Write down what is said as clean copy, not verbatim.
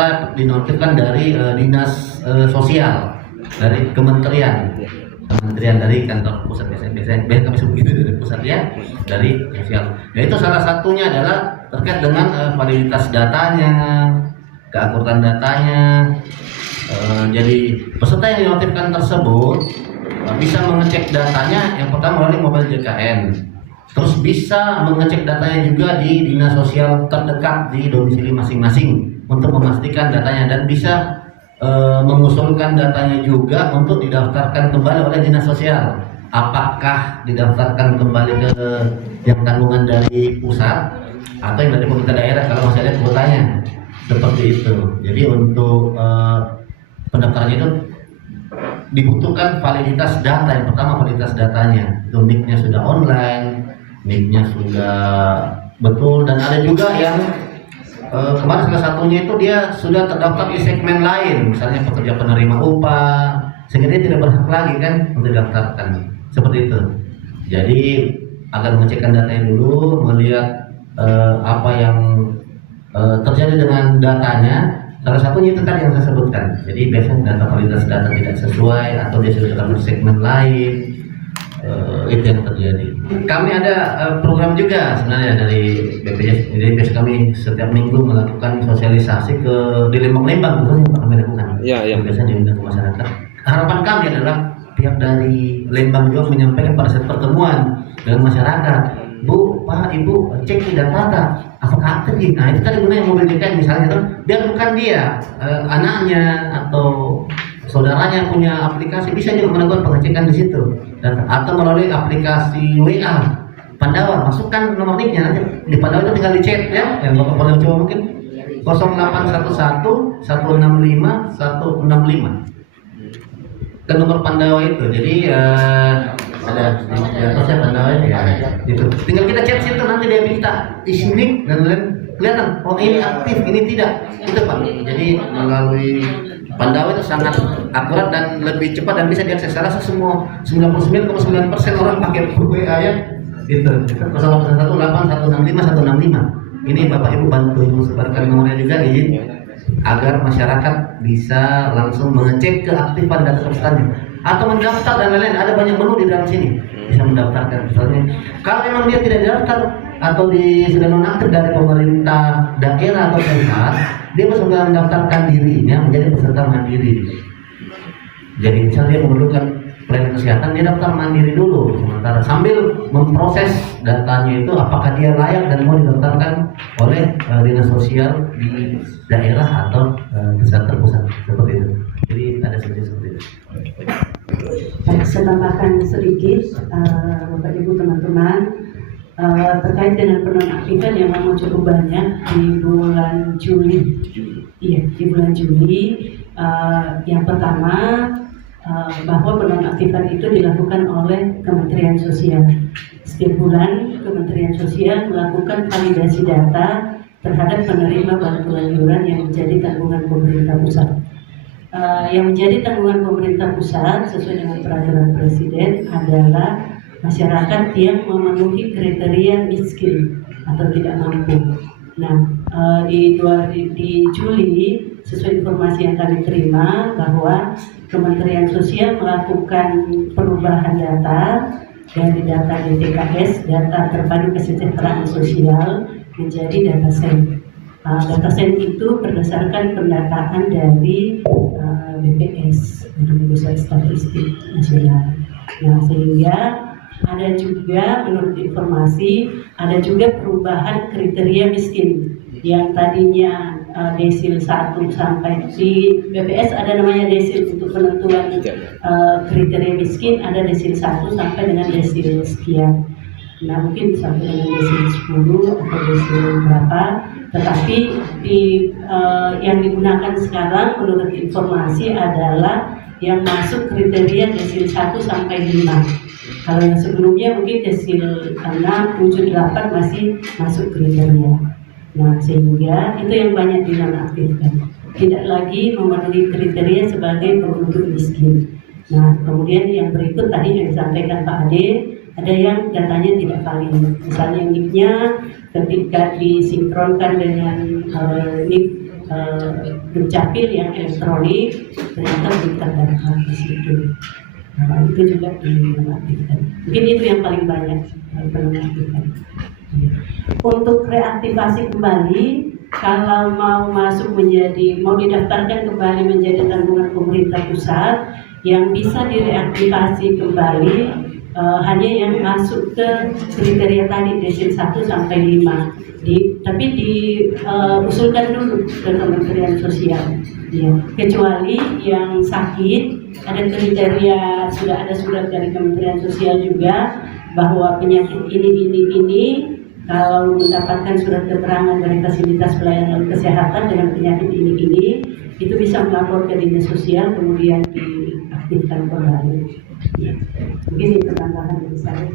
peserta dinonaktifkan dari dinas sosial, dari kementerian dari kantor pusat, biasanya kami sebut itu dari pusat ya, dari sosial. Nah itu salah satunya adalah terkait dengan validitas datanya, keakuratan datanya. Jadi peserta yang dinonaktifkan tersebut bisa mengecek datanya yang pertama melalui mobile JKN, terus bisa mengecek datanya juga di dinas sosial terdekat di domisili masing-masing untuk memastikan datanya, dan bisa mengusulkan datanya juga untuk didaftarkan kembali oleh dinas sosial. Apakah didaftarkan kembali ke yang tanggungan dari pusat atau yang dari pemerintah daerah kalau masih ada kuotanya, seperti itu. Jadi untuk pendaftarannya itu dibutuhkan validitas data. Yang pertama validitas datanya, itu NIK-nya sudah online, NIK-nya sudah betul, dan ada juga yang kemarin salah satunya itu dia sudah terdaftar di segmen lain, misalnya pekerja penerima upah, sehingga dia tidak berhak lagi kan untuk didaftarkan, seperti itu. Jadi agar mengecekkan datanya dulu, melihat apa yang terjadi dengan datanya. Salah satunya itu tadi yang saya sebutkan. Jadi biasanya data validitas data tidak sesuai atau dia sudah terdaftar di segmen lain, itu yang terjadi. Kami ada program juga sebenarnya dari BPJS. Jadi biasanya kami setiap minggu melakukan sosialisasi di Lembang-Lembang, itu yang kami lakukan. Biasanya diundang ke masyarakat. Harapan kami adalah pihak dari Lembang juga menyampaikan pada saat pertemuan dengan masyarakat, Bu, Pak, Ibu, cek di data apakah aktif nih. Nah itu tadi gunanya mobil JKN misalnya tuh, biar bukan dia, anaknya atau saudaranya punya aplikasi, bisa juga melakukan pengecekan di situ, atau melalui aplikasi WA Pandawa, masukkan nomor NIK-nya, nanti di Pandawa itu tinggal di chat ya, yang Bapak boleh coba mungkin 0811 165 165 ke nomor Pandawa itu. Jadi ada di atasnya Pandawa ya, gitu. Tinggal kita chat situ, nanti dia minta isi NIK dan lain, kelihatan oh ini aktif, ini tidak, itu Pak. Jadi melalui Pandawa itu sangat akurat dan lebih cepat dan bisa diakses. Saya rasa semua 99,9% orang pakai WA ya. Itu 0811 165 165. Ini Bapak Ibu bantu sebarkan nomornya juga, izin agar masyarakat bisa langsung mengecek keaktifan data pesertanya atau mendaftar dan lain-lain. Ada banyak menu di dalam sini, bisa mendaftarkan. Misalnya kalau memang dia tidak daftar atau sudah nonaktif dari pemerintah daerah atau pusat, dia bisa mendaftarkan dirinya menjadi peserta mandiri. Jadi misalnya dia memerlukan pelayanan kesehatan, dia daftar mandiri dulu sementara sambil memproses datanya itu apakah dia layak dan mau didaftarkan oleh dinas sosial di daerah atau pusat terpusat, seperti itu. Jadi ada seperti itu. Saya tambahkan sedikit, Bapak Ibu teman-teman, terkait dengan penonaktifan yang memang cukup banyak di bulan Juli. Iya, di bulan Juli. Yang pertama, bahwa penonaktifan itu dilakukan oleh Kementerian Sosial. Setiap bulan Kementerian Sosial melakukan validasi data terhadap penerima bantuan iuran yang menjadi tanggungan pemerintah pusat. Yang menjadi tanggungan pemerintah pusat sesuai dengan peraturan Presiden adalah masyarakat yang memenuhi kriteria miskin atau tidak mampu. Nah, di Juli, sesuai informasi yang kami terima bahwa Kementerian Sosial melakukan perubahan data dari data DTKS, data terpadu kesejahteraan sosial, menjadi data sen. Data sen itu berdasarkan pendataan dari BPS, Badan Pusat Statistik Nasional. Nah, sehingga ada juga menurut informasi ada juga perubahan kriteria miskin yang tadinya desil 1 sampai di BPS ada namanya desil untuk penentuan kriteria miskin, ada desil 1 sampai dengan desil sekian. Nah, mungkin sampai dengan desil 10 atau desil berapa, tetapi yang digunakan sekarang menurut informasi adalah yang masuk kriteria desil 1 sampai 5. Kalau yang sebelumnya mungkin desil 6, 7, 8 masih masuk kriteria. Nah, sehingga itu yang banyak dinonaktifkan, tidak lagi memenuhi kriteria sebagai penduduk miskin. Nah, kemudian yang berikut tadi yang disampaikan Pak Ade, ada yang datanya tidak valid. Misalnya NIK-nya ketika disinkronkan dengan NIK dukcapil yang elektronik ternyata terdaftar di situ. Itu juga dinonaktifkan. Mungkin itu yang paling banyak penonaktifkan. Untuk reaktivasi kembali, kalau mau didaftarkan kembali menjadi tanggungan pemerintah pusat, yang bisa direaktivasi kembali hanya yang masuk ke kriteria tadi desil 1 sampai 5. Tapi diusulkan dulu ke Kementerian Sosial. Ya. Kecuali yang sakit, ada kriteria, sudah ada surat dari Kementerian Sosial juga bahwa penyakit ini kalau mendapatkan surat keterangan dari fasilitas pelayanan kesehatan dengan penyakit ini itu bisa melapor ke dinas sosial kemudian diaktifkan kembali. Ya. Mungkin itu tambahan dari saya.